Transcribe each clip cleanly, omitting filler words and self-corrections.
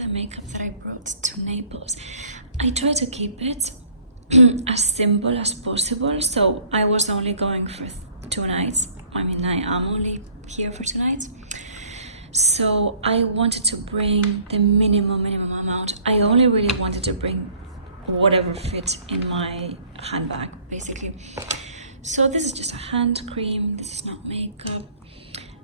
the makeup that I brought to Naples. I try to keep it as simple as possible, so I was only going for 2 nights. I mean, I am only here for 2 nights, so I wanted to bring the minimum amount. I only really wanted to bring whatever fit in my handbag, basically. So this is just a hand cream. This is not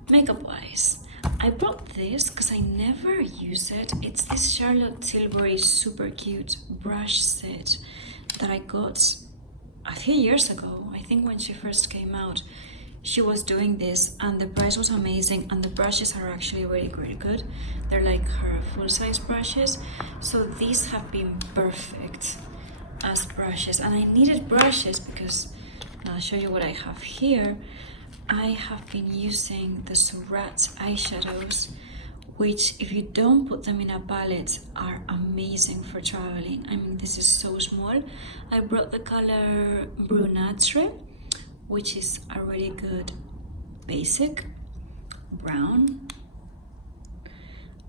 makeup wise, I brought this because I never use it. It's this Charlotte Tilbury super cute brush set that I got a few years ago. I think when she first came out, she was doing this and the price was amazing, and the brushes are actually really good. They're like her full-size brushes, so these have been perfect as brushes. And I needed brushes because I'll show you what I have here. I have been using the Surratt eyeshadows, which if you don't put them in a palette are amazing for traveling. I mean, this is so small. I brought the color Brunatre, which is a really good basic brown,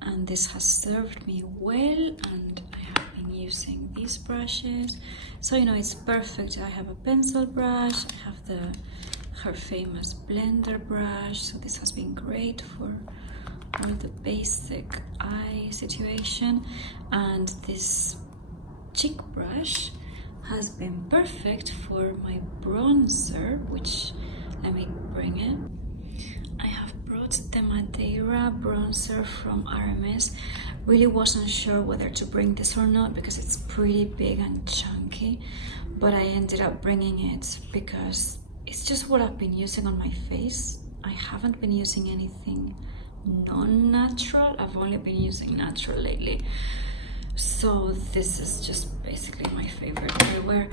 and this has served me well, and I have been using these brushes, so you know it's perfect. I have a pencil brush, I have her famous blender brush, so this has been great for all the basic eye situation. And this cheek brush has been perfect for my bronzer, which, let me bring it. I have brought the Madeira Bronzer from RMS. Really wasn't sure whether to bring this or not because it's pretty big and chunky, but I ended up bringing it because it's just what I've been using on my face. I haven't been using anything non-natural. I've only been using natural lately. So this is just basically my favorite eyewear.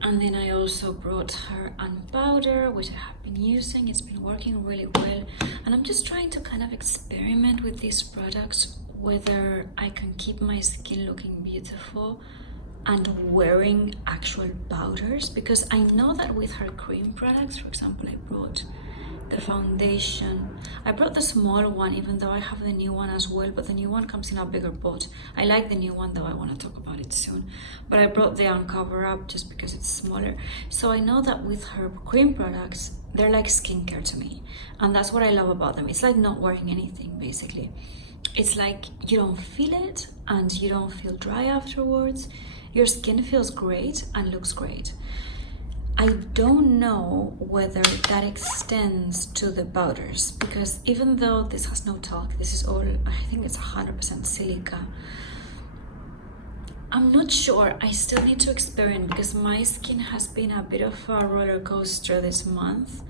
And then I also brought her Unpowder, which I have been using. It's been working really well. And I'm just trying to kind of experiment with these products, whether I can keep my skin looking beautiful and wearing actual powders, because I know that with her cream products, for example, I brought the foundation. I brought the small one, even though I have the new one as well, but the new one comes in a bigger pot. I like the new one though, I want to talk about it soon. But I brought the Uncover up just because it's smaller. So I know that with her cream products, they're like skincare to me. And that's what I love about them. It's like not wearing anything, basically. It's like you don't feel it and you don't feel dry afterwards. Your skin feels great and looks great. I don't know whether that extends to the powders, because even though this has no talc, this is all, I think it's 100% silica. I'm not sure. I still need to experiment because my skin has been a bit of a roller coaster this month.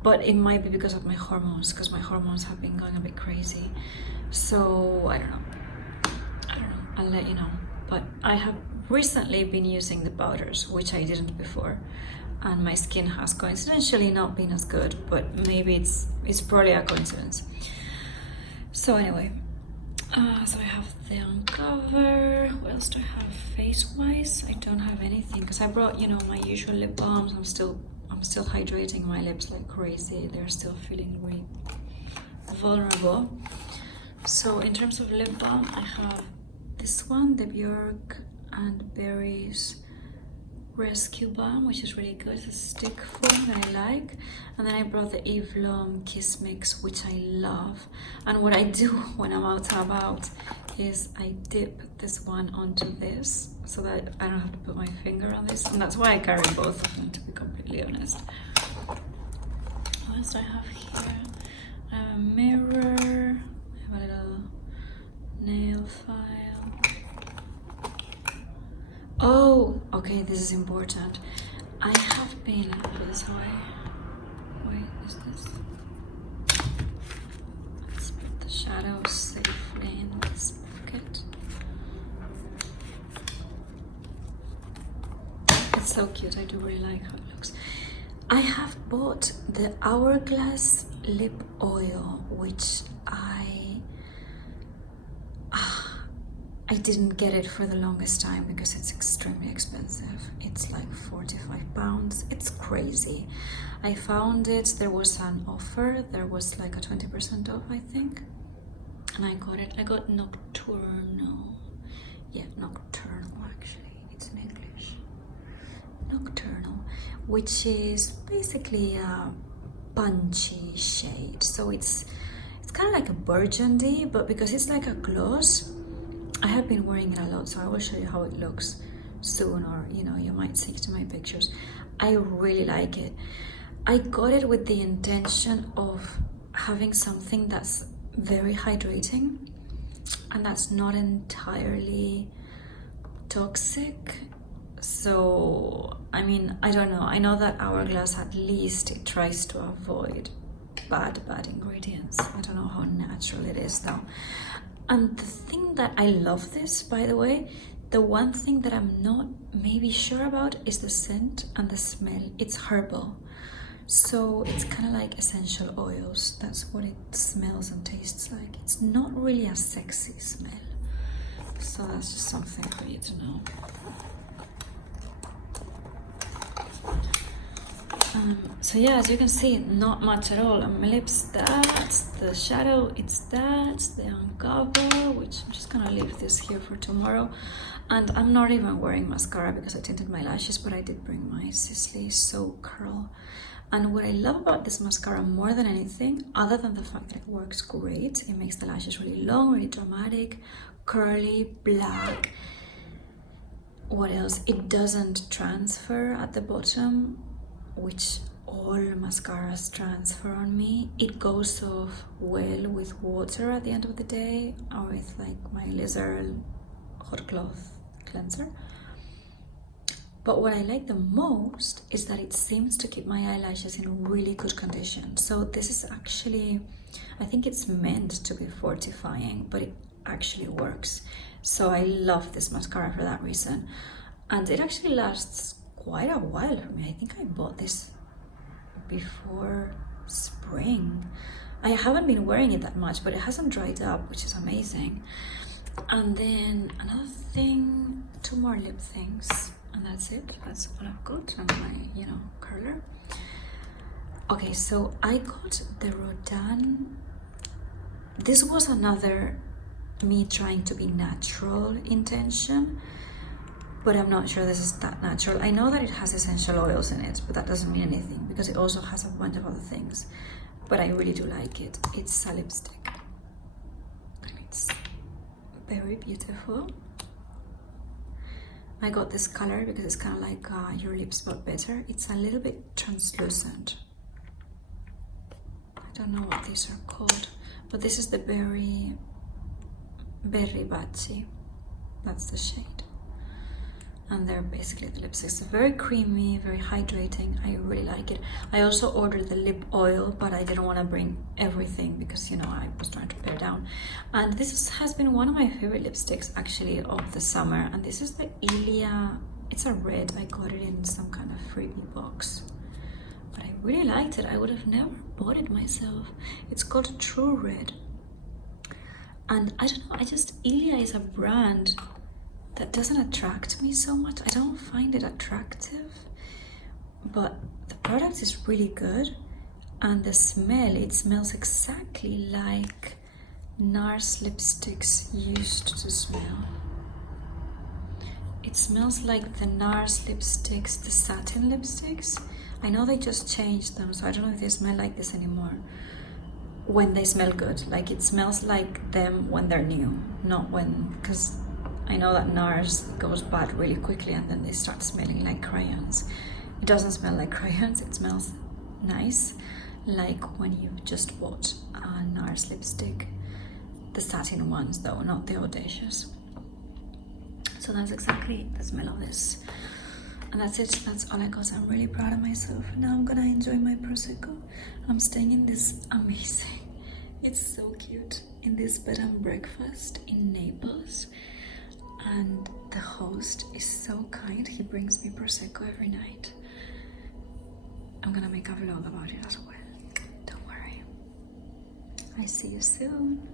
But it might be because of my hormones, because my hormones have been going a bit crazy. So I don't know. I'll let you know. But I have recently been using the powders, which I didn't before, and my skin has coincidentally not been as good, but maybe it's probably a coincidence. So anyway, so I have the Uncover. What else do I have face wise? I don't have anything because I brought, you know, my usual lip balms. I'm still hydrating my lips like crazy. They're still feeling really vulnerable. So in terms of lip balm, I have this one, the Bjork and Berries Rescue Balm, which is really good. It's a stick form that I like. And then I brought the Eve Lom Kiss Mix, which I love. And what I do when I'm out and about is I dip this one onto this so that I don't have to put my finger on this. And that's why I carry both of them, to be completely honest. What else do I have here? I have a mirror. I have a little nail file. Oh, okay, this is important. I have been, put it this way. Wait, is this? Let's put the shadows safely in this pocket. It's so cute, I do really like how it looks. I have bought the Hourglass lip oil, which I didn't get it for the longest time because it's extremely expensive. It's like £45. It's crazy. I found it, there was an offer, there was like a 20% off, I think. and I got Nocturnal. Yeah, Nocturnal actually, it's in English. Nocturnal, which is basically a punchy shade. So it's kind of like a burgundy, but because it's like a gloss, I have been wearing it a lot, so I will show you how it looks soon, or you know, you might see it in my pictures. I really like it. I got it with the intention of having something that's very hydrating and that's not entirely toxic. So I mean, I don't know, I know that Hourglass at least it tries to avoid bad ingredients. I don't know how natural it is though. And the thing that I love this, by the way, the one thing that I'm not maybe sure about is the scent and the smell. It's herbal, so it's kind of like essential oils. That's what it smells and tastes like. It's not really a sexy smell, so that's just something for you to know. So yeah, as you can see, not much at all. On my lips, that's the shadow, it's that, the Uncover, which I'm just gonna leave this here for tomorrow. And I'm not even wearing mascara because I tinted my lashes, but I did bring my Sisley Socurl. And what I love about this mascara more than anything, other than the fact that it works great, it makes the lashes really long, really dramatic, curly, black. What else? It doesn't transfer at the bottom, which all mascaras transfer on me. It goes off well with water at the end of the day, or with like my Lizard hot cloth cleanser. But what I like the most is that it seems to keep my eyelashes in really good condition. So this is actually, I think it's meant to be fortifying, but it actually works. So I love this mascara for that reason. And it actually lasts quite a while for me. I think I bought this before spring. I haven't been wearing it that much, but it hasn't dried up, which is amazing. And then another thing, 2 more lip things, and that's it. That's all I've got on my, you know, curler. Okay, so I got the RODIN. This was another me trying to be natural intention, but I'm not sure this is that natural. I know that it has essential oils in it, but that doesn't mean anything because it also has a bunch of other things. But I really do like it. It's a lipstick and it's very beautiful. I got this color because it's kind of like your lips but better. It's a little bit translucent. I don't know what these are called, but this is the Berry Baci. That's the shade. And they're basically the lipsticks. They're very creamy, very hydrating. I really like it. I also ordered the lip oil, but I didn't want to bring everything because, you know, I was trying to pare down. And this has been one of my favorite lipsticks actually of the summer. And this is the Ilia. It's a red. I got it in some kind of freebie box, but I really liked it. I would have never bought it myself. It's called True Red. And I don't know, Ilia is a brand that doesn't attract me so much. I don't find it attractive, but the product is really good. And the smell, it smells exactly like NARS lipsticks used to smell. It smells like the NARS lipsticks, the satin lipsticks. I know they just changed them, so I don't know if they smell like this anymore. When they smell good, like it smells like them when they're new, not when, because I know that NARS goes bad really quickly and then they start smelling like crayons. It doesn't smell like crayons, it smells nice, like when you just bought a NARS lipstick. The satin ones though, not the Audacious. So that's exactly the smell of this. And that's it, that's all I got. I'm really proud of myself. Now I'm gonna enjoy my Prosecco. I'm staying in this amazing, it's so cute, in this bed and breakfast in Naples. And the host is so kind, he brings me Prosecco every night. I'm gonna make a vlog about it as well, don't worry. I see you soon.